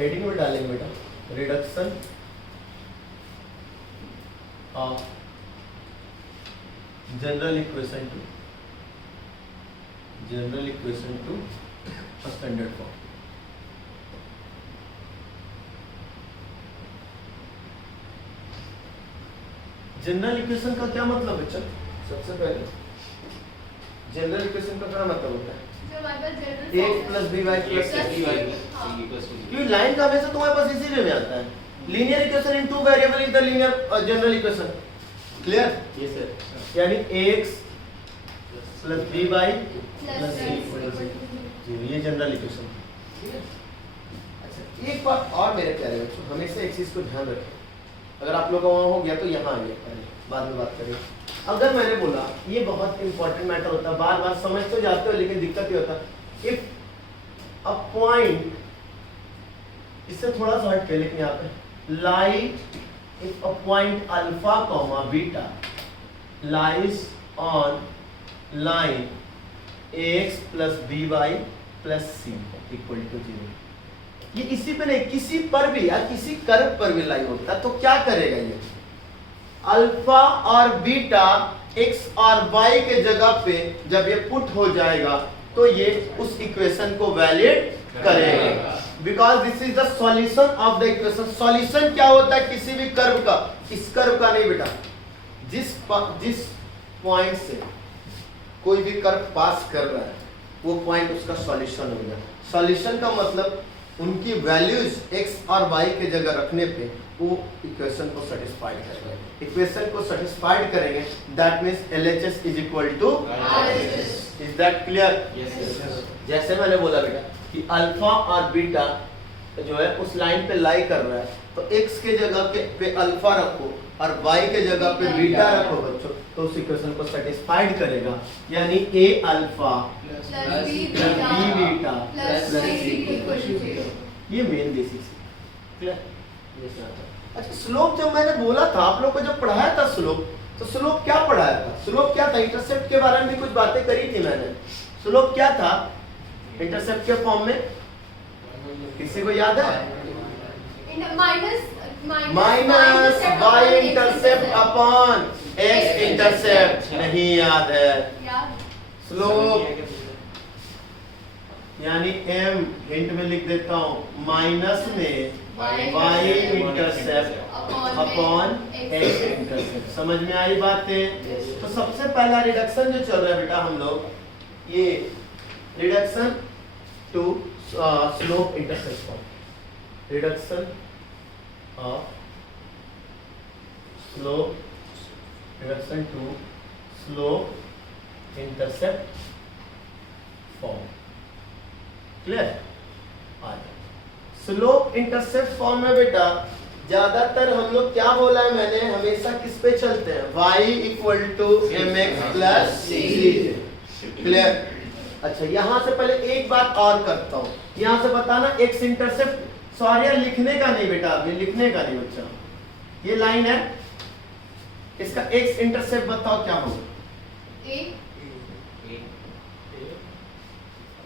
Heading में डालेंगे बेटा reduction of general equation two standard form. General equation का क्या मतलब बच्चा? सबसे पहले जनरल इक्वेशन का क्या मतलब होता है? x plus b y plus c. ये लाइन का हमेशा तुम्हारे पास इसी वे में आता है। Linear equation in two variable is the linear general equation. Clear? Yes sir. यानी x plus b y plus c, ये जनरल इक्वेशन। अच्छा, एक बात और मेरे प्यारे बच्चों, हमेशा एक चीज को ध्यान रखें। अगर आप लोग का वहां हो गया तो यहाँ आ गया, बाद में बात करेंगे। अगर मैंने बोला, ये बहुत इंपॉर्टेंट मैटर होता है, बार बार समझ तो जाते हो लेकिन दिक्कत ये होता है, इफ अ पॉइंट, इससे थोड़ा सा हट के लेकिन यहाँ पे light, if a point alpha comma beta lies on line x plus b y plus c equal to 0, ये इसी पे नहीं, किसी पर भी या किसी कर्व पर भी लाई होता है, तो क्या करेगा ये? अल्फा और बीटा एक्स और वाई के जगह पे जब ये पुट हो जाएगा तो ये उस इक्वेशन को वैलिड करेगा, because this is the solution of the equation. Solution क्या होता है किसी भी कर्व का? इस कर्व का नहीं बेटा, जिस पॉइंट से कोई भी कर्व पास कर रहा है वो पॉइंट उसका सॉल्यूशन हो गया। सॉल्यूशन का मतलब उनकी वैल्यूज x और y के जगह रखने पे वो इक्वेशन को सेटिस्फाइड करेंगे। इक्वेशन को सेटिस्फाइड करेंगे, that means LHS is equal to RHS। Is that clear? Yes sir. जैसे मैंने बोला बेटा कि अल्फा और बीटा जो है उस लाइन पे लाई कर रहा है, तो x के जगह पे अल्फा रखो और y के जगह पे बीटा रखो बच्चों, तो उस इक्वेशन को सेटिस्फाइड करेगा। यानी a alpha plus b beta plus c equal to 0। ये मेन बेसिक्स है। क्लियर? अच्छा, स्लोप जब मैंने बोला था, आप लोग को जब पढ़ाया था स्लोप, तो स्लोप क्या पढ़ाया था? स्लोप क्या था? इंटरसेप्ट के बारे में भी कुछ बातें करी थी मैंने। स्लोप क्या था इंटरसेप्ट के फॉर्म में? किसी को याद है? Minus y intercept upon x intercept. नहीं याद है? स्लोप यानी m, हिंट में लिख देता हूं, माइनस में y intercept upon x intercept. समझ में आई बातें? तो सबसे पहला रिडक्शन जो चल रहा है बेटा हम लोग, ये reduction to slope intercept form, reduction of slope, reduction to slope intercept form. Clear? Slope intercept form में बेटा ज्यादातर हम लोग क्या बोला है मैंने, हमेशा किस पे चलते हैं? y equal to mx plus c। Clear? अच्छा, यहां से पहले एक बात और करता हूं, यहां से बताना x इंटरसेप्ट, सॉरी यार लिखने का नहीं बेटा, अभी लिखने का नहीं बच्चा, ये लाइन है, इसका x इंटरसेप्ट बताओ क्या होगा?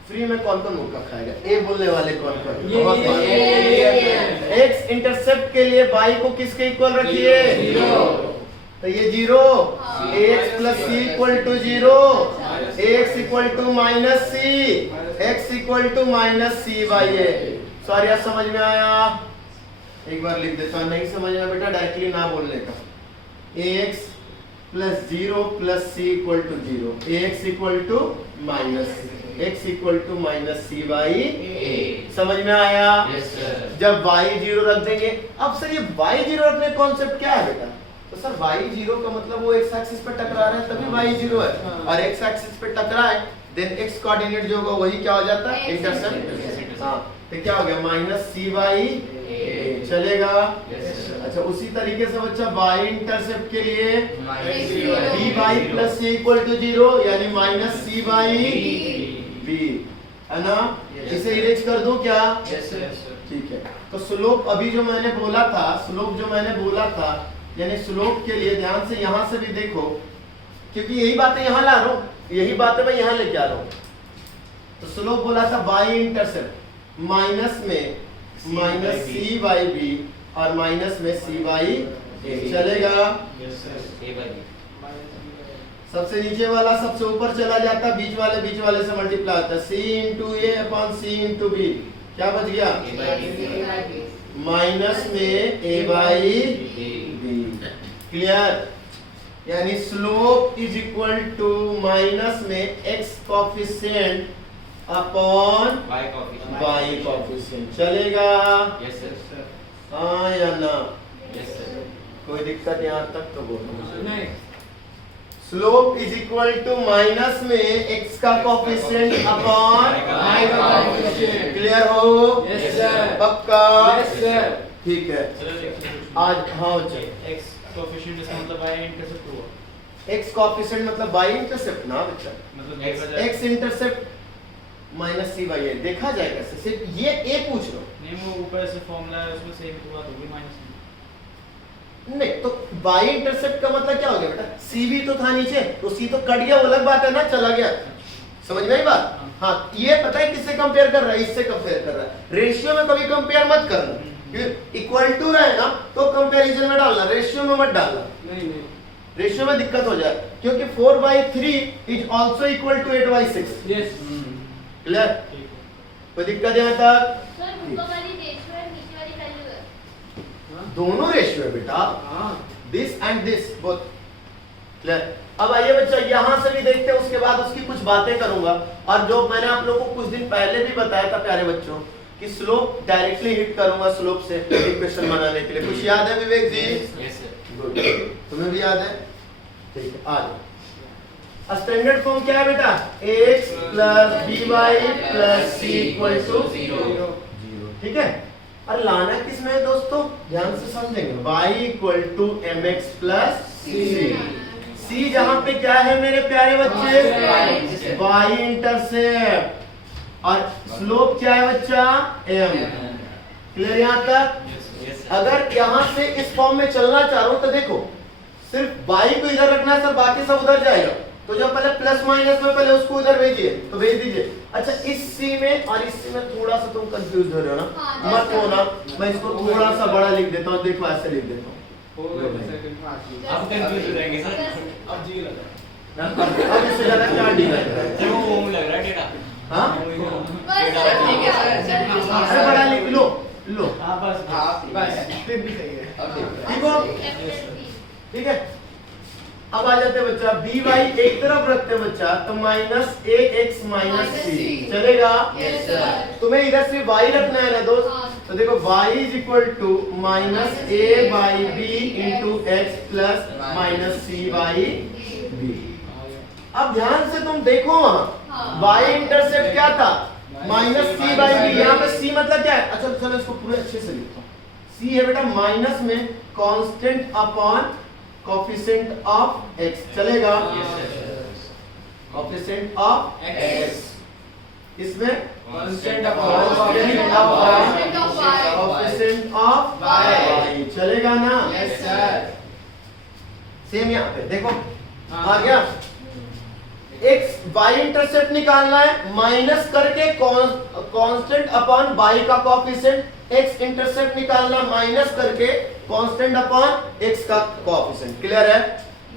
फ्री में कौन कौन मुक्का खाएगा? ए बोलने वाले कौन कौन? एक्स इंटरसेप्ट के लिए y को किसके इक्वल रखिए? 0। तो ये 0, x plus c equal to 0, x equal to minus c, x equal to minus c by a. Sorry यार, समझ में आया? एक बार लिख देता हूं, नहीं समझ में बेटा डायरेक्टली ना बोलने का। X plus 0 plus c equal to 0, x equal to minus c, x equal to minus c by a. समझ में आया? yes, जब y 0 रख देंगे, अब सर ये y 0 रखने कॉन्सेप्ट क्या है बेटा? तो सर y 0 का मतलब वो x एक्सिस पे टकरा रहा है तभी y 0 है, और x एक्सिस पे टकरा है देन x कोऑर्डिनेट जो होगा वही क्या हो जाता है? इंटरसेप्ट। हाँ, तो क्या हो गया? माइनस सी बाई ए चलेगा। अच्छा, उसी तरीके से बच्चा y इंटरसेप्ट के लिए b by plus c equal to 0, यानी माइनस सी बाई बी, है ना? इसे इरेज कर दूं क्या? ठीक है। तो स्लोप अभी जो मैंने बोला था, स्लोप जो मैंने बोला था, यानी स्लोप के लिए ध्यान से यहां से भी देखो, क्योंकि यही बातें यहां ला रहा हूं, यही बातें मैं यहां लेके आ रहा हूं। तो स्लोप बोला था y इंटरसेप्ट माइनस में माइनस सी बाई बी और माइनस में सी बाई ए चलेगा। सबसे नीचे वाला सबसे ऊपर चला जाता, बीच वाले से मल्टीप्लाई होता है, c into a upon c into b, क्या बच गया माइनस में ए बाई बी। क्लियर? यानी slope is equal to minus में x coefficient upon y coefficient. चलेगा? Yes sir. हाँ या ना? Yes sir. कोई दिक्कत यहाँ तक तो बोलो। नहीं। Slope is equal to minus में एक्स का कोफिशिएंट अपॉन वाई का कोफिशिएंट। क्लियर हो? Yes sir. पक्का? Yes sir. ठीक है। आज हाँ बच्चे x कोएफिशिएंट इसका मतलब y इंटरसेप्ट हुआ, एक्स कोफिशिएंट मतलब बाई इंटरसेप्ट ना बच्चा, मतलब x intercept minus c by a देखा जाएगा। सिर्फ ये ए पूछ लो। नहीं वो ऊपर से फॉर्मूला है उसमें सेम तो बात होगी माइनस नहीं तो बाई इंटरसेप्ट का मतलब क्या हो गया बेटा, सी भी तो था नीचे, तो सी तो कट गया, वो अलग बात है ना, चला गया। समझ में आई बात? हाँ ये पता है किससे कंपेयर कर रहा है, इससे कंपेयर कर रहा है। रेशियो में कभी कंपेयर मत करना, इक्वल टू रहे ना तो कंपैरिजन में डालना, रेशियो में मत डालना। नहीं नहीं रेशियो में दिक्कत हो जाए, क्योंकि 4/3 is also equal to 8/6। Yes clear? ठीक है। कोई दिक्कत यहाँ तक? सर ऊपर वाली रेशियो है नीचे वाली वैल्यू है। दोनों रेशियो है बेटा, हाँ this and this both. Clear? अब आइए बच्चा यहाँ से भी देखते हैं, उसके बाद उसकी कुछ बातें करूंगा। और जो मैंने आप लोगों को कुछ दिन पहले भी बताया था प्यारे बच्चों कि स्लोप डायरेक्टली हिट करूंगा स्लोप से इक्वेशन बनाने के लिए। कुछ याद है Vivek ji? Yes sir. Good, तुम्हें भी याद है? ठीक है, आ जाओ। स्टैंडर्ड फॉर्म क्या है बेटा? x plus by plus c equal to 0। ठीक है? और लाना किसमें है दोस्तों, ध्यान से समझेंगे। y equal to mx plus c। c जहां पे क्या है मेरे प्यारे बच्चे? y intercept. और स्लोप क्या है बच्चा? m। क्लियर यहाँ तक? अगर यहाँ से इस फॉर्म में चलना चाह रहा हूं तो देखो, सिर्फ y को इधर रखना है सर, बाकी सब उधर जाएगा। तो जब पहले प्लस माइनस में पहले उसको इधर भेजिए, तो भेज दीजिए। अच्छा इस c में और इस c में थोड़ा सा तुम कंफ्यूज हो रहे हो ना, मत होना। मैं इसको थोड़ा सा बड़ा लिख देता हूँ, देखो ऐसे लिख देता हूँ। अब कंफ्यूज हो जाएंगे सर। अब जी लगा अब इससे ज्यादा क्या डी लग रहा है? सर वो ओम लग रहा है डेटा। हाँ? बस ठीक है सर, सर, अरे बड़ा लिख लो, लो। हां बस बस फिर भी सही है। ठीक हो? ठीक है? अब आ जाते हैं बच्चा, बी वाई एक तरफ रखते हैं बच्चा, तो माइनस ए एक्स माइनस सी चलेगा? Yes sir. तुम्हें इधर सिर्फ y रखना है ना दोस्त, हाँ। तो देखो y is equal to minus a by b into x plus minus c by b. अब ध्यान से तुम देखो वहां y इंटरसेप्ट क्या था? Minus c by b. यहाँ पे c मतलब क्या है? अच्छा चलो इसको पूरे अच्छे से लिखता हूँ। c है बेटा माइनस में constant upon coefficient of x। चलेगा? Coefficient of x। इसमें कांस्टेंट कोफिशिएंट ऑफ y। चलेगा ना? Yes sir. सेम यहाँ पे देखो आ गया। x y इंटरसेप्ट निकालना है, माइनस करके कांस्टेंट अपॉन y का कोफिशिएंट। x इंटरसेप्ट निकालना, माइनस करके कांस्टेंट अपॉन x का कोफिशिएंट। क्लियर है?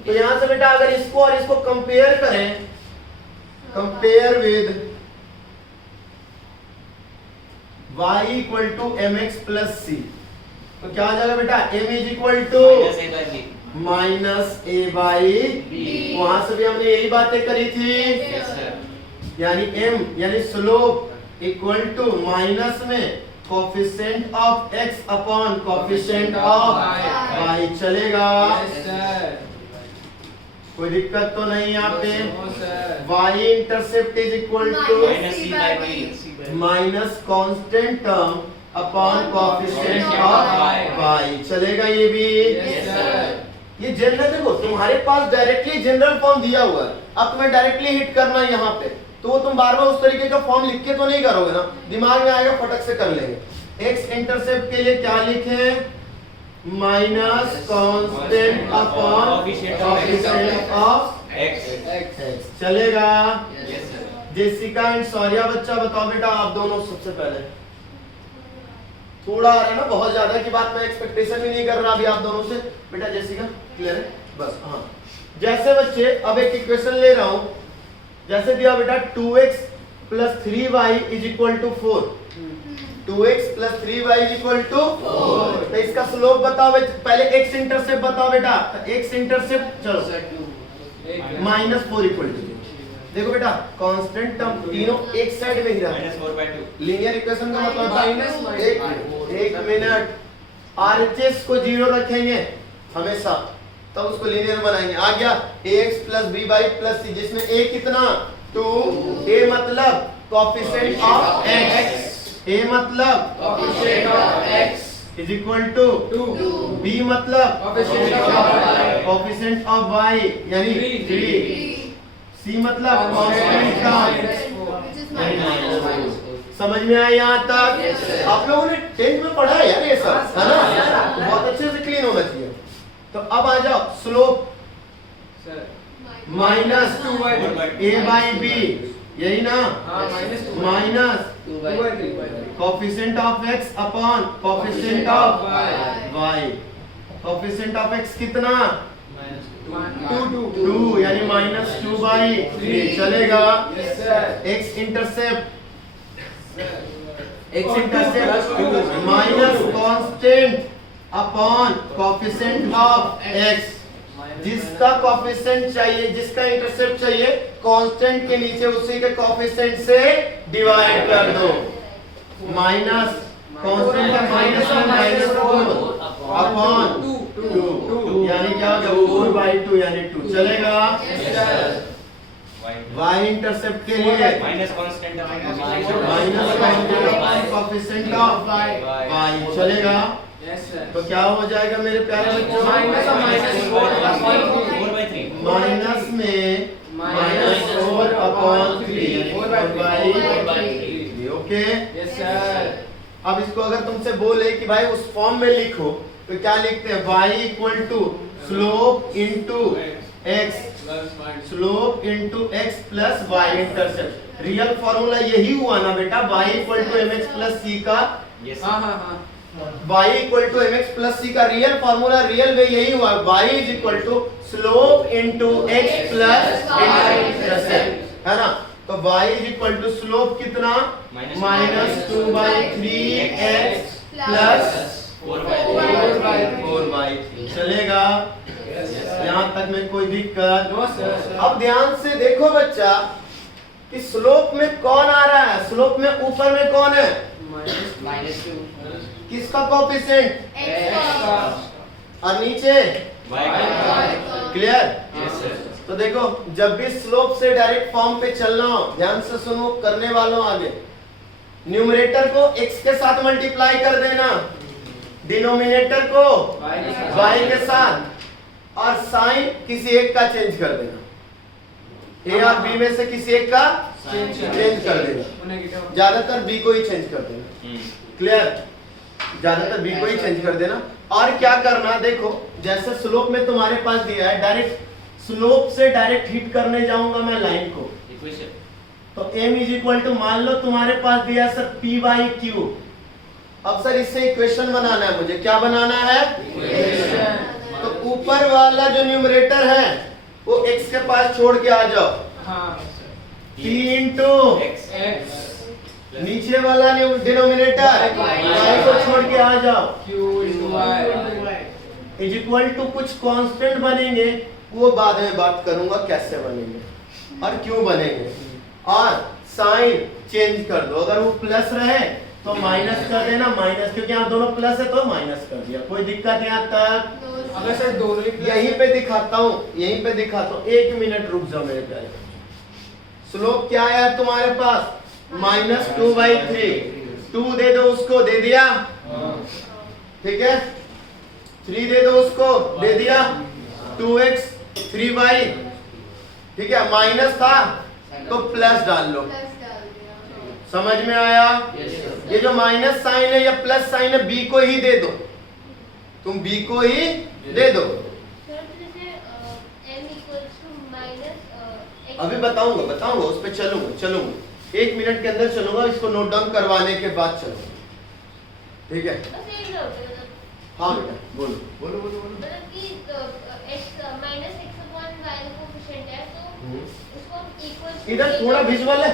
तो यहां से बेटा अगर इसको और इसको कंपेयर करें, compare with y equal to mx plus c, तो क्या हो जाएगा बेटा? m is equal to minus a by b. वहां से भी हमने यही बातें करी थी, यस सर। यानी m यानी स्लोप इक्वल टू माइनस में coefficient of x upon coefficient of y। चलेगा? Yes sir. कोई दिक्कत तो नहीं यहाँ पे? No sir. y intercept is equal to minus c by b। Minus constant term upon coefficient of y। चलेगा ये भी? Yes sir. ये जनरल देखो, तुम्हारे पास डायरेक्टली जनरल फॉर्म दिया हुआ है, अब तुम्हें डायरेक्टली हिट करना है यहाँ पे, तो वो तुम बार बार उस तरीके का फॉर्म लिख के तो नहीं करोगे ना, दिमाग में आएगा फटक से कर लेंगे। x इंटरसेप्ट के लिए क्या लिखे? Minus constant upon coefficient of x। x। चलेगा? Yes sir. Jessica and Shaurya बच्चा बताओ बेटा, आप दोनों सबसे पहले। थोड़ा आ रहा है ना, बहुत ज्यादा की बात मैं एक्सपेक्टेशन भी नहीं कर रहा अभी आप दोनों से। बेटा जैसिका क्लियर है? बस हाँ, जैसे बच्चे अब एक इक्वेशन ले रहा हूं, जैसे दिया बेटा 2x plus 3y is equal to 4। 2x plus 3y is equal to 4। तो इसका स्लोप बताओ, पहले x इंटरसेप्ट बताओ बेटा। x इंटरसेप्ट चलो -4 इक्वल टू, देखो बेटा कांस्टेंट टर्म तीनों एक साइड में ही रहा है। -4/2 लीनियर इक्वेशन का मतलब एक मिनट, RHS को 0 रखेंगे हमेशा, तब उसको लीनियर बनाएंगे। आ गया ax plus by plus c, जिसमें a कितना 2, a मतलब कोएफिशिएंट ऑफ x, a मतलब coefficient of x is equal to 2, b मतलब coefficient of y coefficient of y यानी 3, c मतलब कांस्टेंट टर्म। समझ में आया यहाँ तक? आप लोगों ने 10th में पढ़ा है यार ये सब, है ना? बहुत अच्छे से क्लीन होना चाहिए। तो अब आ जाओ slope sir minus a by b, यही ना? हां -2 minus 2/3 coefficient of x upon coefficient of y। Coefficient of x कितना? 2 यानी -2/3 चलेगा। Yes sir x intercept minus constant upon coefficient of x। जिसका कोएफिशिएंट चाहिए, जिसका इंटरसेप्ट चाहिए, कांस्टेंट के नीचे उसी के कोएफिशिएंट से डिवाइड कर दो। माइनस कांस्टेंट का माइनस में -4 अपॉन 2 यानी क्या हो गया 4/2 यानी 2 चलेगा। y इंटरसेप्ट के लिए minus constant coefficient of y चलेगा। यस सर तो क्या हो जाएगा मेरे प्यारे बच्चों? माइनस और माइनस 4/3 माइनस में -4 अपॉन 3 4/3 ओके। यस सर अब इसको अगर तुमसे बोले कि भाई उस फॉर्म में लिखो तो क्या लिखते हैं? y equal to slope into x, slope into x plus y intercept. Real formula यही हुआ ना बेटा, y equal to mx plus c का। यस हां हां हां y equal to mx plus c का रियल फॉर्मूला रियल में यही हुआ, y is equal to slope into x plus intercept, है ना? तो y is equal to slope कितना? -2/3x प्लस 4/3 चलेगा। यहाँ तक में कोई दिक्कत? नो सर अब ध्यान से देखो बच्चा कि स्लोप में कौन आ रहा है? स्लोप में ऊपर में कौन है? -2 किसका कोएफिशिएंट? और नीचे क्लियर? यस सर तो देखो जब भी स्लोप से डायरेक्ट फॉर्म पे चलना हो, ध्यान से सुनो करने वालों आगे, न्यूमरेटर को x के साथ मल्टीप्लाई कर देना, डिनोमिनेटर को y के साथ, और साइन किसी एक का चेंज कर देना, a और b में से किसी एक का चेंज कर देना। ज्यादातर b को ही चेंज कर देना, क्लियर? ज्यादातर b को ही चेंज कर देना। और क्या करना, देखो जैसे स्लोप में तुम्हारे पास दिया है, डायरेक्ट स्लोप से डायरेक्ट हिट करने जाऊंगा मैं लाइन को, इक्वेशन तो m इज इक्वल टू, मान लो तुम्हारे पास दिया सर p/q। अब सर इससे इक्वेशन बनाना है मुझे, क्या बनाना है? तो ऊपर वाला जो न्यूमरेटर है वो x के पास छोड़ के आ जाओ, हां p इंटू x नीचे वाला डिनोमिनेटर y को छोड़ के आ जाओ, q y is equal to कुछ कांस्टेंट बनेंगे, वो बाद में बात करूंगा कैसे बनेंगे और क्यों बनेंगे। और साइन चेंज कर दो, अगर वो प्लस रहे तो माइनस कर देना, माइनस, क्योंकि यहाँ दोनों प्लस है तो माइनस कर दिया। कोई दिक्कत यहाँ तक? अगर सर दोनों ही यहीं पे दिखाता हूँ, यहीं पे दिखाता हूँ, एक मिनट रुक जाओ मेरे प्यारे। स्लोप क्या है तुम्हारे पास? -2/3, 2 दे दो उसको, दे दिया, ठीक है, 3 दे दो उसको, दे दिया, 2x 3y, ठीक है, माइनस था तो प्लस डाल लो, समझ में आया? ये जो माइनस साइन है या प्लस साइन है, b को ही दे दो, तुम b को ही दे दो। अभी बताऊंगा उस पे चलूंगा, एक मिनट के अंदर चलूंगा, इसको नोट डाउन करवाने के बाद चलूंगा। ठीक है बस एक डाउट है मतलब हाँ बेटा बोलो बोलो बोलो बोलो मतलब कि x minus x upon y का कोफिशिएंट है तो उसको इक्वल इधर थोड़ा विजुअल है,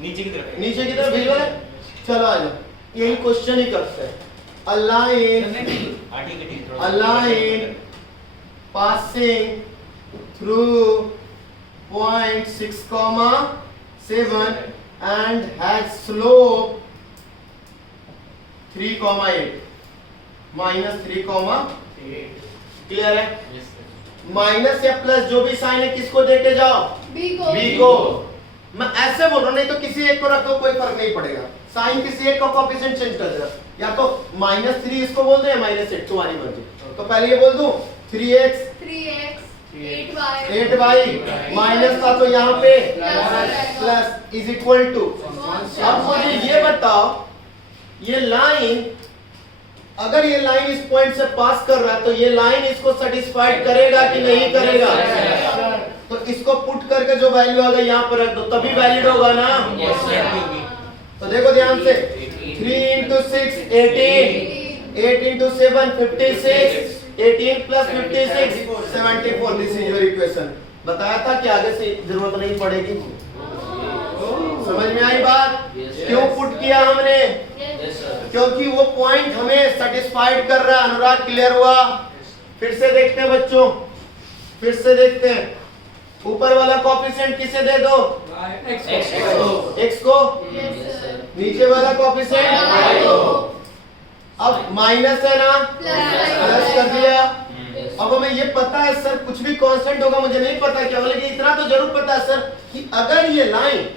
नीचे की तरफ है। नीचे की तरफ विजुअल है। चलो आ जाओ यही क्वेश्चन ही करते हैं। अलाइन हाँ ठीक है ठीक है थोड़ा सा- align passing through point 6, 7 and has slope 3, 8 minus 3, clear है? Yes, sir. माइनस या प्लस जो भी साइन है किसको देके जाओ b को बी को। मैं ऐसे बोल रहा हूं, नहीं तो किसी एक को रखो कोई फर्क नहीं पड़ेगा, साइन किसी एक का कोएफिशिएंट चेंज कर देगा, या तो -3 इसको बोल दो या -8 तुम्हारी मर्जी। तो पहले ये बोल दूं 3x 8y 8y माइनस था तो यहाँ पे प्लस इज इक्वल टू। अब मुझे ये बताओ ये लाइन, अगर ये लाइन इस पॉइंट से पास कर रहा है तो ये लाइन इसको सेटिस्फाइड करेगा कि नहीं करेगा? तो इसको पुट करके जो वैल्यू आएगा यहाँ पर रख दो तभी वैलिड होगा ना। Yes, sir, होगी। तो देखो ध्यान से 3 into 6 18, 8 into 7 56, 18 plus 56 74। This is your equation. बताया था कि आगे से जरूरत नहीं पड़ेगी। समझ में आई बात? क्यों पुट किया हमने? क्योंकि वो पॉइंट हमें सेटिस्फाइड कर रहा है। अनुराग क्लियर हुआ? फिर से देखते हैं बच्चों, फिर से देखते हैं। ऊपर वाला कोएफिशिएंट किसे दे दो? x को। नीचे वाला कोएफिशिएंट y को। अब माइनस है ना, प्लस कर दिया। अब हमें ये पता है सर कुछ भी कांस्टेंट होगा मुझे नहीं पता क्या, लेकिन इतना तो जरूर पता है सर कि अगर ये लाइन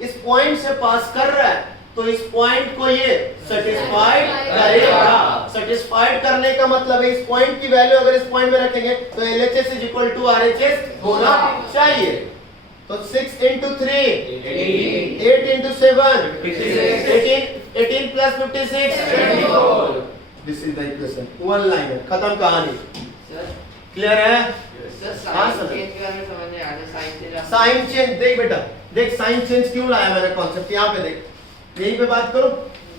इस पॉइंट से पास कर रहा है तो इस पॉइंट को ये सेटिस्फाइड करेगा। सेटिस्फाइड करने का मतलब है इस पॉइंट की वैल्यू अगर इस पॉइंट में रखेंगे तो LHS is equal to RHS होना चाहिए। तो 6 into 3 8 into 7 18 plus 56 24। This is the equation. One line है, खत्म कहानी। क्लियर है? हाँ सर। साइन चेंज देख बेटा, देख साइन चेंज क्यों लाया मैंने कॉन्सेप्ट, यहाँ पे देख, यहीं पे बात करो।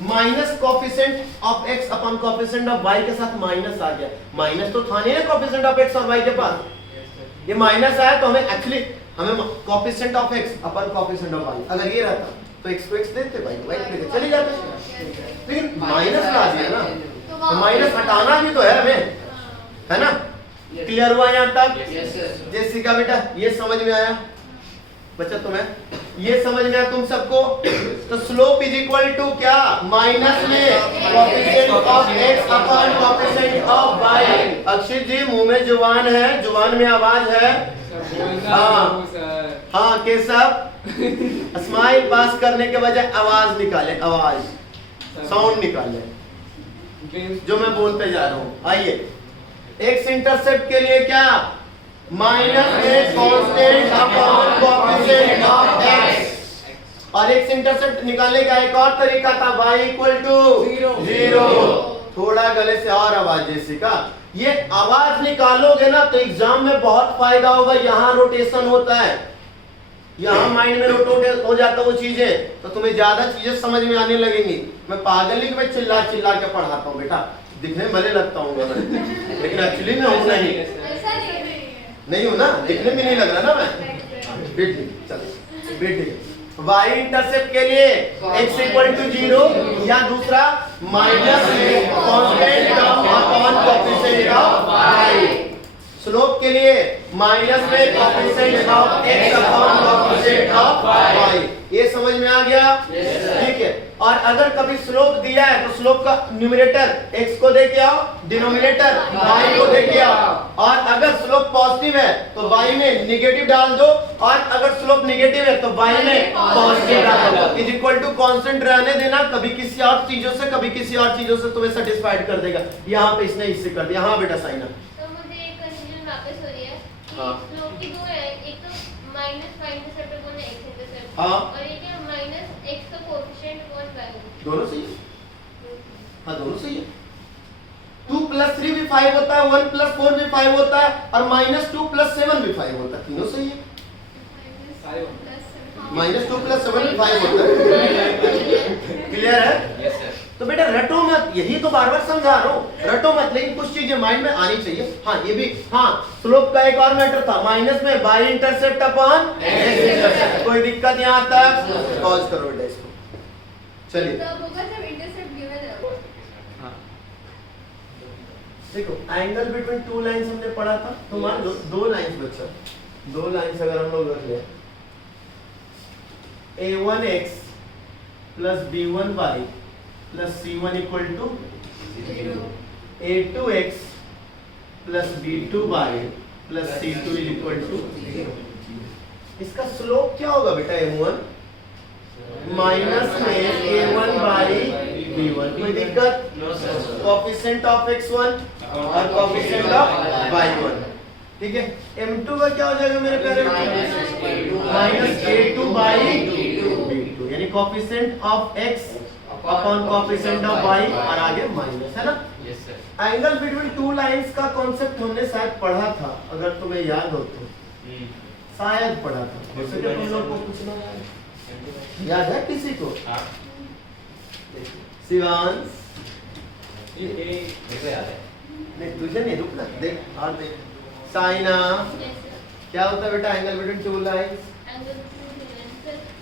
Minus coefficient of x upon coefficient of y के साथ माइनस आ गया। माइनस तो था नहीं ना कोएफिशिएंट ऑफ x और y के पास, ये माइनस आया तो हमें एक्चुअली हमें coefficient of x upon coefficient of y, अगर ये रहता तो x को x देते भाई, y को लेके चले जाते, लेकिन माइनस ला दिया ना, तो माइनस हटाना भी तो है हमें, है ना? क्लियर हुआ यहाँ तक? जेसिका बेटा ये समझ में आया बच्चा तुम्हें? ये समझ में आया तुम सबको? तो स्लोप इज इक्वल टू क्या? माइनस में coefficient of x upon coefficient of y। Akshit ji मुंह में जुबान है, जुबान में आवाज है। हाँ केशव स्माइल पास करने के बजाय आवाज निकाले, आवाज साउंड निकाले जो मैं बोलते जा रहा हूँ। आइए एक्स इंटरसेप्ट के लिए क्या? माइनस में constant upon coefficient of x, और एक्स इंटरसेप्ट निकालने का एक और तरीका था y इक्वल टू 0। थोड़ा गले से और आवाज जेसिका, ये आवाज निकालोगे ना तो एग्जाम में बहुत फायदा होगा। यहाँ रोटेशन होता है, यहाँ माइंड में रोटेट हो जाता वो चीजें, तो तुम्हें ज्यादा चीजें समझ में आने लगेंगी। मैं पागल नहीं कि मैं चिल्ला चिल्ला के पढ़ाता हूँ बेटा, दिखने में भले लगता हूँ लेकिन एक्चुअली मैं हूँ नहीं हूँ ना, दिखने में नहीं लग रहा ना मैं। बेटी चलो बेटी y इंटरसेप्ट के लिए x इक्वल टू 0 या दूसरा माइनस में constant upon coefficient of y। Slope के लिए माइनस में coefficient of x upon coefficient of y। ये समझ में आ गया? ठीक है। और अगर कभी स्लोप दिया है तो स्लोप का न्यूमरेटर x को दे के आओ, डिनोमिनेटर y को दे के आओ, और अगर स्लोप पॉजिटिव है तो y में नेगेटिव डाल दो, और अगर स्लोप नेगेटिव है तो y में पॉजिटिव डाल दो। इज इक्वल टू कांस्टेंट रहने देना, कभी किसी और चीजों से कभी किसी और चीजों से तुम्हें सेटिस्फाइड कर देगा। यहाँ पे इसने इससे कर दिया। हाँ बेटा साइना, तो मुझे एक कंफ्यूजन वापस हो रही है कि हाँ। स्लोप की दो है, एक तो minus y intercept upon x intercept, हाँ। और एक है माइनस x का कोएफिशिएंट अपॉन y। दोनों सही है। हाँ दोनों सही है। 2 plus 3 भी 5 होता है, 1 plus 4 भी 5 होता है, और -2 plus 7 भी 5 होता है, तीनों सही है। -2 plus 7 भी 5 होता है। क्लियर है? Yes, sir. तो बेटा रटो मत, यही तो बार बार समझा रहा हूँ, रटो मत, लेकिन कुछ चीजें माइंड में आनी चाहिए। हाँ ये भी, हाँ स्लोप का एक और मैटर था, माइनस में by intercept upon x intercept. कोई दिक्कत यहाँ तक? पॉज करो बेटा इसको, चलिए तब होगा जब इंटरसेप्ट गिवन है। हाँ देखो एंगल बिटवीन टू लाइंस हमने पढ़ा था, तो मान लो दो लाइंस बच्चा, दो लाइंस अगर हम लोग रख ले a1x plus b1y plus c1 equal to a2x plus b2y plus c2 equal to, इसका स्लोप क्या होगा बेटा a1 माइनस में a1 बाई b1। कोई दिक्कत? कोएफिशिएंट ऑफ x1 और कोएफिशिएंट ऑफ y1, ठीक है। m2 का क्या हो जाएगा मेरे प्यारे बच्चे? माइनस a2 बाई b2, यानी coefficient of x upon coefficient of y और आगे माइनस, है ना। Yes sir. Angle between two lines का कॉन्सेप्ट हमने शायद पढ़ा था, अगर तुम्हें याद हो तो शायद पढ़ा था, वैसे तो तुम लोग को कुछ ना याद है किसी को? शिवांश, मेरे को याद है। नहीं तुझे नहीं, रुकना देख और देख। साइना, क्या होता है बेटा एंगल बिटवीन टू लाइंस?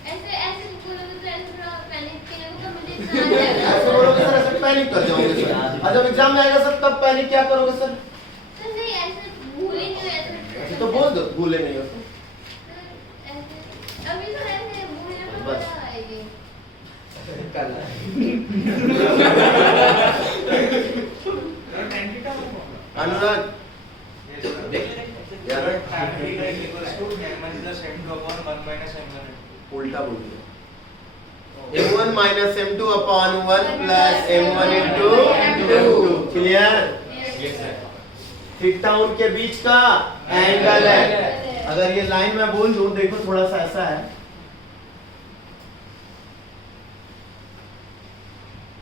ऐसे ऐसे बोलोगे तो ऐसे थोड़ा पैनिक के लिए मुझे ऐसे बोलोगे सर, ऐसे पैनिक कर जाओगे सर, और जब एग्जाम में आएगा सर तब पैनिक क्या करोगे सर? तो नहीं ऐसे भूले नहीं ऐसे तो बोल दो भूले नहीं हो तो। ऐसे अभी तो ऐसे भूलने में बस। मजा आएगी। अनुराग यार उल्टा बोल दिया, m1 minus m2 upon 1 plus m1 into m2, clear? Yes sir. Theta उनके बीच का एंगल है। अगर ये लाइन मैं बोल दूं, देखो थोड़ा सा ऐसा है,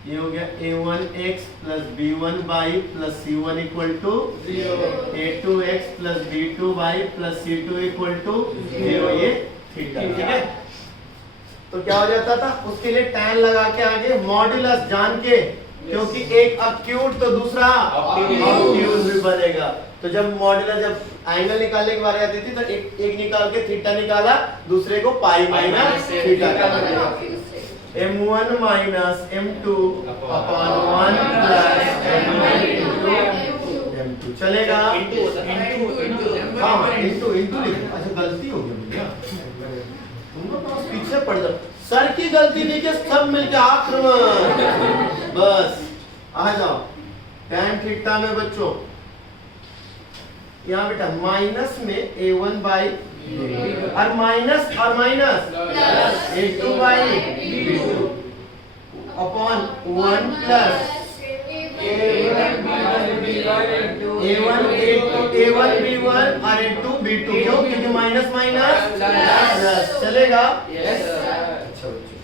ये हो गया a1x plus b1y plus c1 equal to 0, a2x plus b2y plus c2 equal to 0, ये थीटा, ठीक है। तो क्या हो जाता था, उसके लिए tan लगा के आगे मॉड्यूलस जान के, क्योंकि एक अक्यूट तो दूसरा ऑब्ट्यूज भी बनेगा। तो जब मॉड्यूलस, जब एंगल निकालने की बारी आती थी तो एक निकाल के थीटा निकाला, दूसरे को पाई माइनस थीटा कर दिया। m1 minus m2 upon 1 plus m1 into m2 चलेगा। हाँ इंटू इंटू लिखो, अच्छा गलती हो गई भैया, तुम लोग तो पीछे पड़ जाओ, सर की गलती नहीं के सब मिलके आक्रमण, बस आ जाओ। tan थीटा में बच्चों यहाँ बेटा माइनस में a1 बाई और minus a2 by b2 upon 1 plus a1 b1 और a2 b2, क्यों? क्योंकि माइनस माइनस प्लस, चलेगा? अच्छा बच्चों,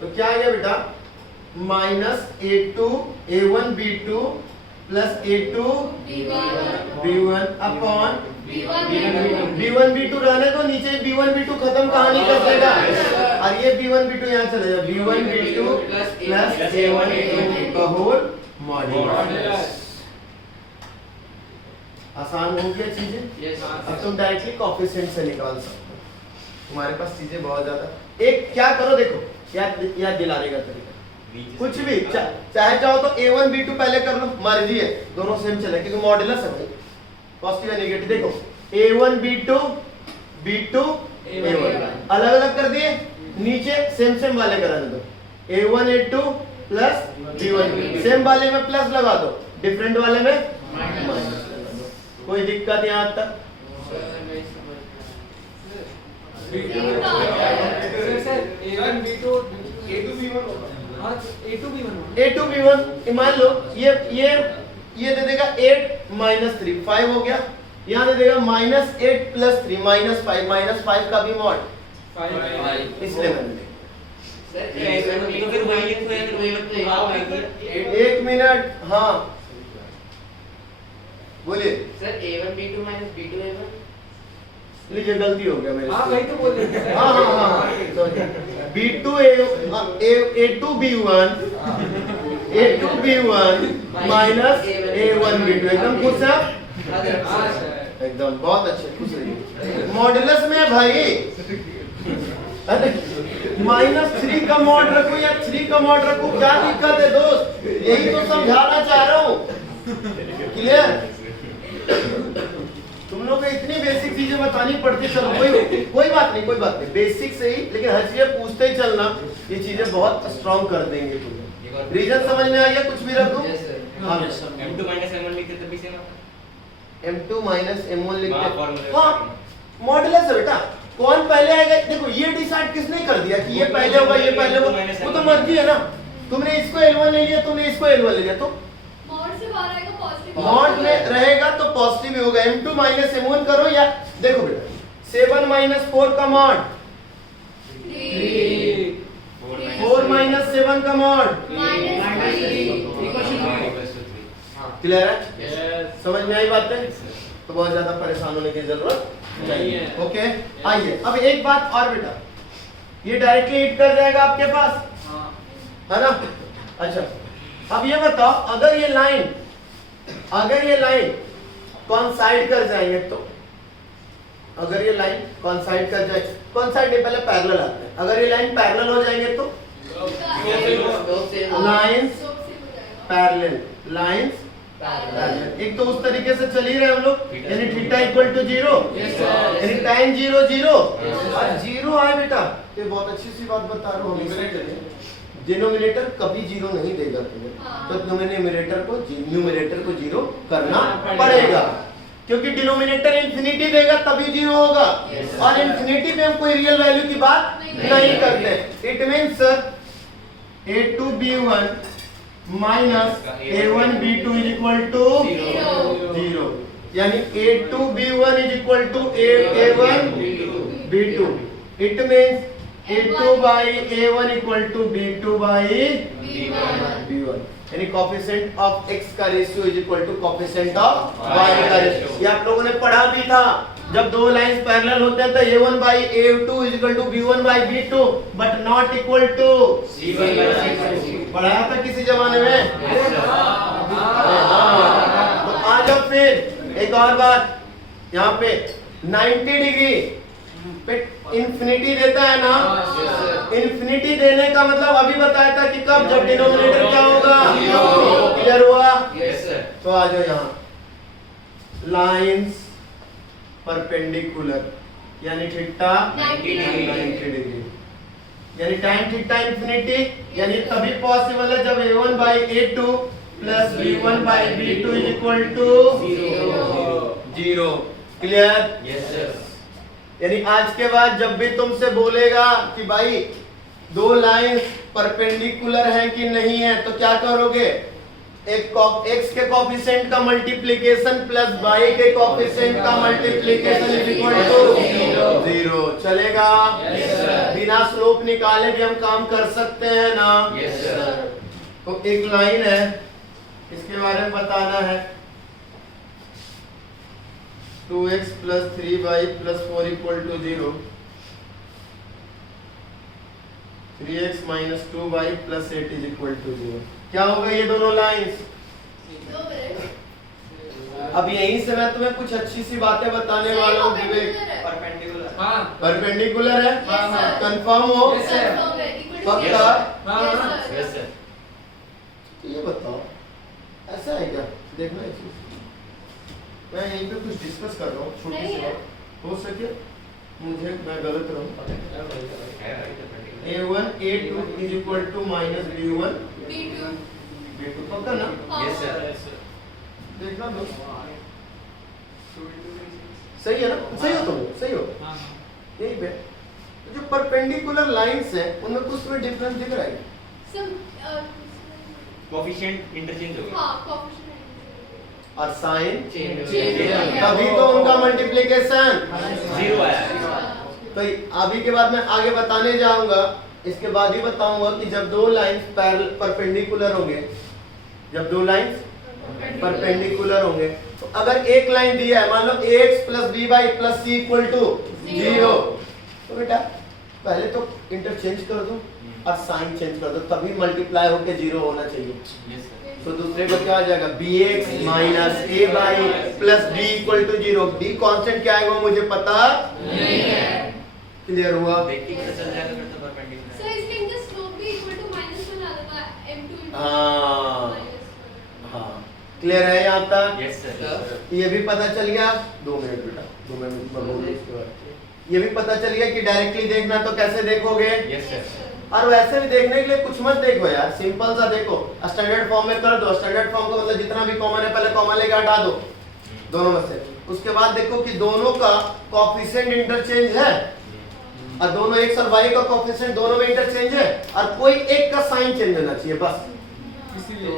तो क्या आ गया बेटा, minus a1 b2 plus a2 b1 upon b1 b2 रहने दो, नीचे b1 b2 खत्म कहानी कर देगा, और ये b1 b2 यहाँ चले जाए, b1 b2 plus a1 a2 का होल मॉड्यूलस। आसान हो गया चीजें। अब तुम डायरेक्टली कोएफिशिएंट से निकाल सकते हो, तुम्हारे पास चीजें बहुत ज्यादा। एक क्या करो, देखो याद दिलाने का तरीका, कुछ भी चाहे चाहो तो a1 b2 पहले कर लो, मर्जी है, दोनों सेम चले क्योंकि मॉड्यूलस है भाई, पॉजिटिव या नेगेटिव। देखो a1 b2 b2 a1 अलग अलग कर दिए, नीचे सेम सेम वाले करा दो, a1 a2 plus b1 same वाले में प्लस लगा दो, डिफरेंट वाले में माइनस लगा दो। कोई दिक्कत यहाँ तक? a2 b1 मान लो ये दे देगा 8 माइनस 3 5 हो गया, यहाँ दे देगा माइनस 8 प्लस 3 माइनस 5 का भी मॉड 5, इसलिए मैंने तो फिर वही लिखो या फिर वही लिखो, हाँ वही। एक मिनट, हाँ बोलिए sir a1 b2 minus b2 a1, लीजिए गलती हो गया मेरे से। वही तो बोल रहे हैं। हाँ b2 a2 b1 A2B1 minus A1B2 एकदम खुश है आप? एकदम बहुत अच्छे खुश रहिए। मॉडुलस में है भाई, -3 का मॉड रखो या 3 का मॉड रखो, क्या दिक्कत है दोस्त? यही तो समझाना चाह रहा हूँ। क्लियर? तुम लोग को इतनी बेसिक चीजें बतानी पड़ती, चलो कोई बात नहीं, बेसिक से ही, लेकिन हर चीजें पूछते ही चलना, ये चीजें बहुत स्ट्रॉन्ग कर देंगे तुम्हें। रीजन समझ में आ गया? कुछ भी रख दो। हाँ, M2 - M1 लिखते तब भी सेम आता। M2 - M1 लिखते हाँ, हैं। formula हाँ, मॉडुलस है बेटा, कौन पहले आएगा? देखो ये डिसाइड किसने कर दिया कि ये पहले होगा, ये पहले होगा? वो तो मर्जी है ना। तुमने इसको L1 ले लिया, तुमने इसको L1 ले लिया, तो मॉड से बाहर आएगा पॉजिटिव, मॉड में रहेगा तो पॉजिटिव ही होगा। M2 - M1 करो, या देखो बेटा 7 - 4 का मॉड, 4 - 7 का मॉड, क्लियर है? Yes. समझ में आई बात है? तो बहुत ज्यादा परेशान होने की जरूरत नहीं है। ओके, आइए अब एक बात और बेटा, ये डायरेक्टली हिट कर जाएगा आपके पास, है ना? अच्छा, अब ये बताओ, अगर ये लाइन कॉन्साइड कर जाएंगे तो, अगर ये लाइन कॉन्साइड कर जाए, कॉन्साइड नहीं पहले पैरेलल आते हैं, अगर ये लाइन पैरेलल हो जाएंगे तो लाइंस पैरेलल, लाइंस पैरेलल। एक तो उस तरीके से चल ही रहे हम लोग, यानी थीटा इक्वल टू 0, यानी tan 0 0 और 0 आए बेटा। ये बहुत अच्छी सी बात बता रहा हूँ, हमेशा चलिए, डिनोमिनेटर कभी 0 नहीं देगा तुम्हें, तो न्यूमरेटर को 0 करना पड़ेगा, क्योंकि डिनोमिनेटर इंफिनिटी देगा तभी 0 होगा, और इंफिनिटी में हम कोई रियल वैल्यू की बात नहीं करते। It means sir A2B1 minus A1B2 is equal to 0, यानी A2B1 is equal to A1B2। It means A2 by A1 equal to B2 by B1, यानी कोएफिशिएंट ऑफ x का ratio is equal to coefficient of y का ratio. ये आप लोगों ने पढ़ा भी था, जब दो लाइंस पैरेलल होते हैं तो A1 by A2 is equal to B1 by B2 but not equal to C1 by C2। पढ़ाया था किसी जमाने में? तो आ जाओ फिर एक और बात, यहाँ पे 90 डिग्री पे इंफिनिटी देता है ना, इंफिनिटी देने का मतलब अभी बताया था कि कब, जब डिनोमिनेटर क्या होगा, क्लियर हुआ? तो आ जाओ यहाँ, लाइंस परपेंडिकुलर, यानी थीटा 90 डिग्री, यानी tan थीटा इंफिनिटी, यानी तभी पॉसिबल है जब A1 by A2 plus B1 by B2 is equal to 0। Clear? Yes sir. यानी आज के बाद जब भी तुमसे बोलेगा कि भाई दो लाइंस परपेंडिकुलर हैं कि नहीं है, तो क्या करोगे? एक x के कोएफिशिएंट का मल्टीप्लिकेशन प्लस y के कोएफिशिएंट का मल्टीप्लिकेशन इज इक्वल टू 0। चलेगा? बिना स्लोप निकाले भी हम काम कर सकते हैं ना? Yes sir. तो एक लाइन है, इसके बारे में बताना है, 2x plus 3y plus 4 equal to 0, 3x minus 2y plus 8 is equal to 0। क्या होगा ये दोनों लाइंस? अब यहीं से मैं तुम्हें कुछ अच्छी सी बातें बताने वाला हूँ विवेक। परपेंडिकुलर। हाँ। परपेंडिकुलर है? Yes, कंफर्म हो? Yes, sir. पक्का? Yes, sir. Yes sir. तो ये बताओ, ऐसा है क्या? देखना इस चीज, मैं यहीं पे कुछ डिस्कस कर रहा हूँ, छोटी सी नहीं है। बात हो सके मुझे, मैं गलत रहूँ। A1 A2 is equal to minus B1 B2, पक्का ना? Yes sir. देखना दो, सही है ना? सही हो तुम, सही हो हाँ। यही पे। तो जो परपेंडिकुलर लाइंस हैं उनमें कुछ में डिफरेंस दिख रहा है, कोएफिशिएंट इंटरचेंज हो गया। और साइन Change। तभी तो उनका मल्टीप्लिकेशन 0 आया। तो अभी के बाद मैं आगे बताने जाऊंगा, इसके बाद ही बताऊंगा कि जब दो लाइंस परपेंडिकुलर होंगे, जब दो लाइंस परपेंडिकुलर होंगे, तो अगर एक लाइन दिया है, मान लो ax plus by plus c equal to 0, तो बेटा पहले तो इंटरचेंज कर दो और साइन चेंज कर दो, तभी मल्टीप्लाई होके 0 होना चाहिए। Yes sir. तो दूसरे को क्या आ जाएगा, bx minus a by plus b equal to 0। d constant क्या आएगा मुझे पता नहीं है। क्लियर हुआ? देख के पता चल जाएगा फिर तो परपेंडिकुलर। सो इसके इनका स्लोप भी इक्वल टू माइनस बना दूंगा m2 हाँ हाँ, क्लियर है यहाँ तक? Yes sir. ये भी पता चल गया। 2 मिनट बेटा, 2 मिनट में बोलो इसके बाद। ये भी पता चल गया कि डायरेक्टली देखना तो कैसे देखोगे। Yes sir. और वैसे भी देखने के लिए कुछ मत देखो यार, सिंपल सा देखो, स्टैंडर्ड फॉर्म में कर दो। स्टैंडर्ड फॉर्म का मतलब जितना भी कॉमन है पहले कॉमन लेके हटा दो दोनों में से। उसके बाद देखो कि दोनों का कोएफिशिएंट इंटरचेंज है और दोनों x और y का कोएफिशिएंट दोनों में इंटरचेंज है और कोई एक का साइन चेंज होना चाहिए बस,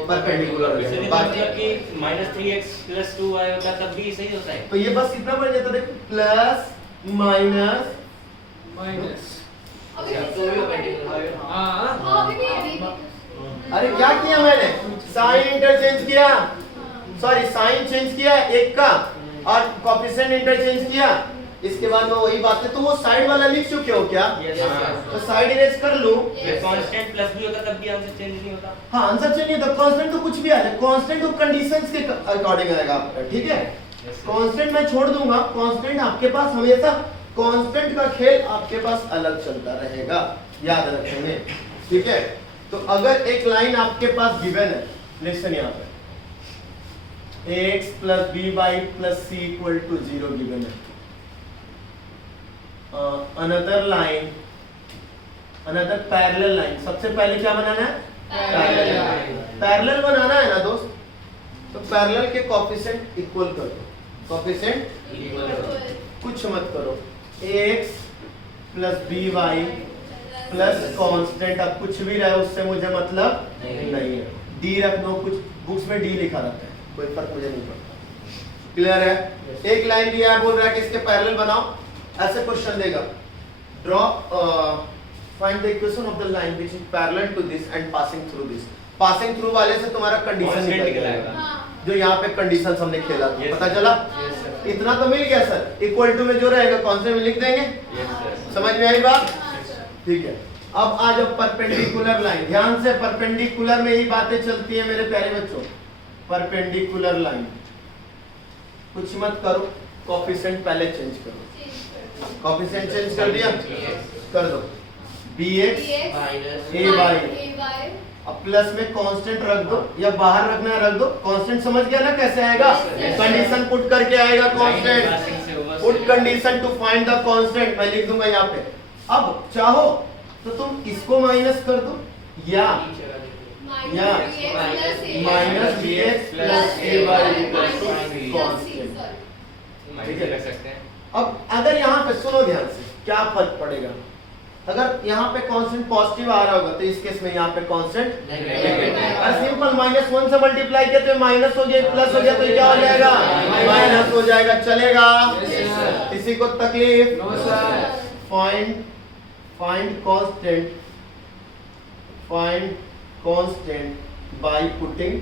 परपेंडिकुलर इसलिए है। मतलब कि -3x + 2y होता तब भी सही होता है। तो ये बस कितना बन जाता देखो, प्लस माइनस माइनस। अभी तो भी परपेंडिकुलर। हाँ हां अभी भी है। अरे क्या किया मैंने, साइन इंटरचेंज किया, सॉरी साइन चेंज किया एक का और कोएफिशिएंट इंटरचेंज किया। इसके बाद में वही बात है, तो वो साइड वाला लिख चुके हो क्या? Yes sir. तो साइड इरेज कर लूं। ये कांस्टेंट प्लस भी होता तब भी आंसर चेंज नहीं होता। हाँ आंसर चेंज नहीं होता, कांस्टेंट तो कुछ भी आ जाए, कांस्टेंट तो कंडीशंस के अकॉर्डिंग आएगा आपका, ठीक है। कांस्टेंट मैं छोड़ दूंगा, कांस्टेंट आपके पास हमेशा, कांस्टेंट का खेल आपके पास अलग चलता रहेगा, याद रखेंगे, ठीक है। तो अगर एक लाइन आपके पास गिवन है, लिसन यहाँ पे ax + by + c = 0 गिवन है। Another line, another parallel line, सबसे पहले क्या बनाना है, पैरेलल बनाना है ना दोस्त। तो पैरेलल के कोएफिशिएंट इक्वल कर दो, कोएफिशिएंट कुछ मत करो, ax + by प्लस कांस्टेंट, अब कुछ भी रहे उससे मुझे मतलब नहीं है। d रख दो, कुछ बुक्स में d लिखा रहता है, कोई फर्क मुझे नहीं पड़ता। क्लियर है? एक लाइन दिया है, बोल रहा है कि इसके पैरेलल बनाओ, ऐसे क्वेश्चन देगा, draw find the equation of the line which is parallel to this and passing through this. Passing through वाले से तुम्हारा कंडीशन निकल आएगा, जो यहाँ पे कंडीशंस हमने खेला था, पता चला? इतना तो मिल गया सर, इक्वल टू में जो रहेगा कांस्टेंट में लिख देंगे। Yes sir. समझ में आई बात? ठीक है। अब आ जाओ परपेंडिकुलर लाइन, ध्यान से, परपेंडिकुलर में ही बातें चलती है मेरे प्यारे बच्चों। परपेंडिकुलर लाइन कुछ मत करो, कोएफिशिएंट पहले चेंज करो। कोएफिशिएंट चेंज कर दिया, कर दो, bx माइनस a बाई, अब प्लस में कांस्टेंट रख दो, या बाहर रखना है रख दो। कांस्टेंट समझ गया ना कैसे आएगा, कंडीशन पुट करके आएगा constant, put condition to find the constant, मैं लिख दूंगा यहाँ पे। अब चाहो तो तुम इसको माइनस कर दो या minus bx + a by constant, ठीक है, रख सकते हैं। अब अगर यहाँ पे सुनो ध्यान से, क्या फर्क पड़ेगा, अगर यहाँ पे कांस्टेंट पॉजिटिव आ रहा होगा तो इस केस में यहाँ पे कांस्टेंट नेगेटिव। और सिंपल -1 से मल्टीप्लाई किया तो माइनस हो गया, प्लस हो गया तो क्या हो जाएगा, माइनस हो जाएगा, चलेगा? किसी को तकलीफ? Find constant by putting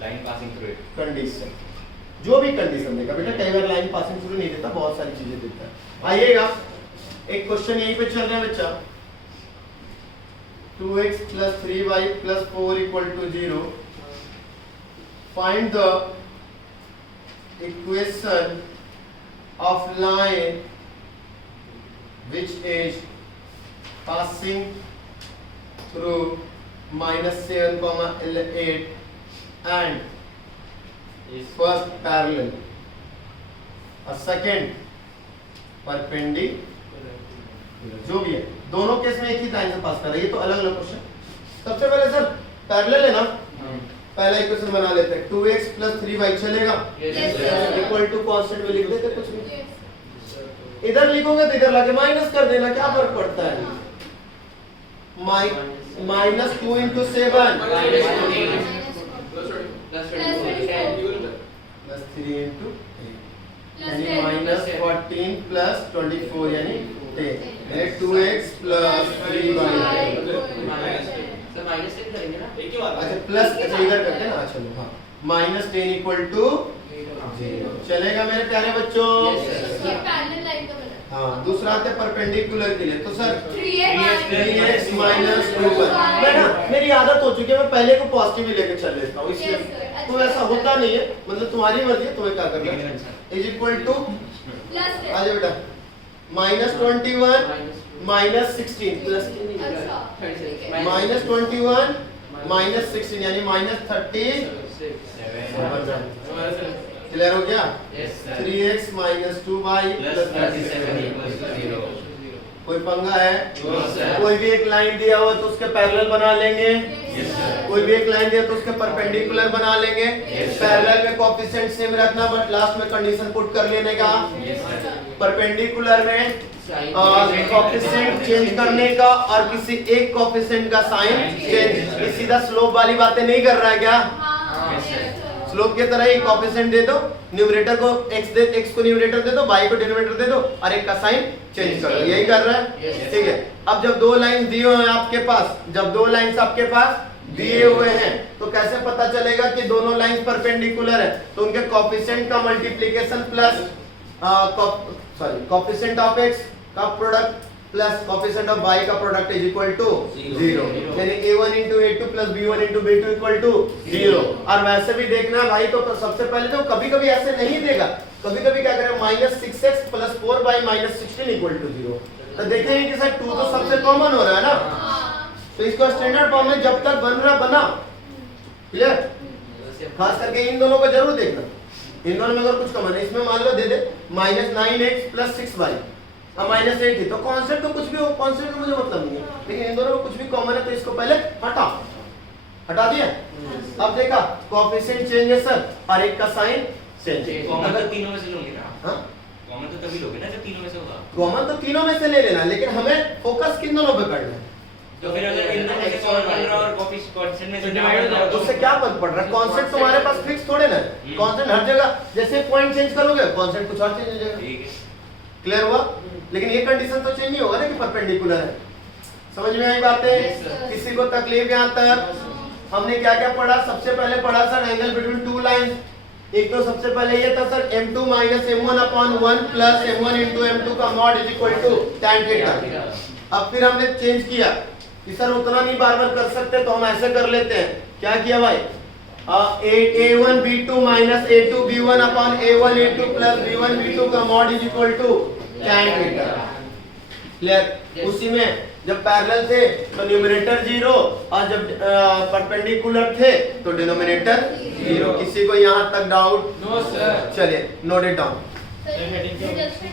line passing through it. Condition, जो भी कंडीशन देगा बेटा, कई बार लाइन पासिंग थ्रू नहीं देता, बहुत सारी चीजें देता है। आइएगा, एक क्वेश्चन यहीं पे चल रहा है बच्चा, 2x + 3y + 4 = 0, find the equation of line which is passing through -7, 8 and is first parallel, a second perpendicular, जो भी है, दोनों केस में एक ही लाइन से पास कर रहा है। ये तो अलग अलग क्वेश्चन। सबसे पहले सर पैरेलल है ना, पहला इक्वेशन बना लेते हैं, 2x + 3y चलेगा, इक्वल टू कांस्टेंट में लिख देते कुछ भी, इधर लिखोगे तो इधर लाके माइनस कर देना, क्या फर्क पड़ता है। -2 × 7 + 3 × 8 यानी -14 + 24 यानी 10, यानी 2x + 3y। सर माइनस से करेंगे ना, एक ही बात अच्छा प्लस, अच्छा इधर करते हैं ना, चलो हाँ, -10 = 0 चलेगा मेरे प्यारे बच्चों? ये पैरेलल लाइन का बना। हाँ दूसरा आता है परपेंडिकुलर के लिए, तो सर 3x माइनस 2y। मैं ना मेरी आदत हो चुकी है, मैं पहले को पॉजिटिव ही लेके चल लेता हूँ, इसलिए Yes, sir. तो ऐसा होता नहीं है, मतलब तुम्हारी मर्जी है, तुम्हें क्या करना है। इज इक्वल टू प्लस है। आ जाओ बेटा -21 -16 प्लस अच्छा ठीक है। -21 -16 यानी -30। क्लियर हो गया? 3x - 2y + 37 कोई पंगा है? कोई भी एक लाइन दिया हुआ तो उसके पैरेलल बना लेंगे, कोई भी एक लाइन दिया तो उसके परपेंडिकुलर बना लेंगे। पैरेलल में कोएफिशिएंट सेम रखना, बट लास्ट में कंडीशन पुट कर लेने का। परपेंडिकुलर में कोएफिशिएंट चेंज करने का और किसी एक कोएफिशिएंट का साइन चेंज। ये सीधा स्लोप वाली बातें नहीं कर रहा है क्या? स्लोप की तरह ही कोएफिशिएंट दे दो, न्यूमरेटर को x को न्यूमरेटर दे दो, y को डिनोमिनेटर दे दो और एक का साइन चेंज कर दो, यही कर रहा है। ठीक है, अब जब दो लाइन दिए हुए हैं आपके पास, जब दो लाइंस आपके पास दिए हुए हैं तो कैसे पता चलेगा कि दोनों लाइंस परपेंडिकुलर है? तो उनके कोएफिशिएंट का multiplication plus coefficient of x का product plus coefficient of y का प्रोडक्ट इज इक्वल टू 0, यानी a1 * a2 + b1 * b2 equal to 0। और वैसे भी देखना भाई, तो सबसे पहले तो कभी-कभी ऐसे नहीं देगा, कभी-कभी क्या करेगा -6x + 4y - 16 इक्वल टू 0। तो देखेंगे कि सर 2 तो सबसे कॉमन हो रहा है ना, तो इसको स्टैंडर्ड फॉर्म में जब तक बन रहा बना। क्लियर? खास करके इन दोनों को जरूर देखना, इन दोनों में अगर कुछ कॉमन है, इसमें मान लो दे दे -9x + 6y -8 है, तो कॉन्सेप्ट तो कुछ भी हो, कॉन्सेप्ट में मुझे मतलब नहीं है, लेकिन इन दोनों में कुछ भी कॉमन है तो इसको पहले हटा दिया। अब देखा कोएफिशिएंट चेंज है सर और एक का साइन चेंज। कॉमन तो तीनों में से लोगे ना? हां कॉमन तो तभी लोगे ना जब तीनों में से होगा। कॉमन तो तीनों में से ले लेना, लेकिन हमें फोकस किन दोनों पे करना है। तो फिर अगर इन दोनों में से कॉमन बन रहा और कोएफिशिएंट में से डिवाइड हो जाएगा, तो उससे क्या फर्क पड़ रहा है? कॉन्सेप्ट तुम्हारे पास फिक्स थोड़े ना, कॉन्सेप्ट हर जगह जैसे पॉइंट चेंज करोगे कॉन्सेप्ट कुछ और चेंज हो जाएगा। ठीक है, क्लियर हुआ? लेकिन ये कंडीशन तो चेंज नहीं होगा ना कि परपेंडिकुलर है। समझ में आई बातें? किसी को तकलीफ यहाँ तक? हमने क्या क्या पढ़ा? सबसे पहले पढ़ा sir angle between two lines. एक तो सबसे पहले ये था sir m2 - m1/1 + m1 * m2 का mod is equal to tan theta. अब फिर हमने चेंज किया कि सर उतना नहीं बार-बार कर सकते, तो हम ऐसे कर लेते हैं। क्या किया भाई? a1 b2 - a2 b1/a1 a2 + b1 b2 का mod is equal to tan theta. Clear? उसी में जब पैरेलल थे तो न्यूमरेटर 0 और जब परपेंडिकुलर थे तो डिनोमिनेटर 0। किसी को यहाँ तक डाउट? No sir. चलिए नोट इट डाउन। रिडक्शन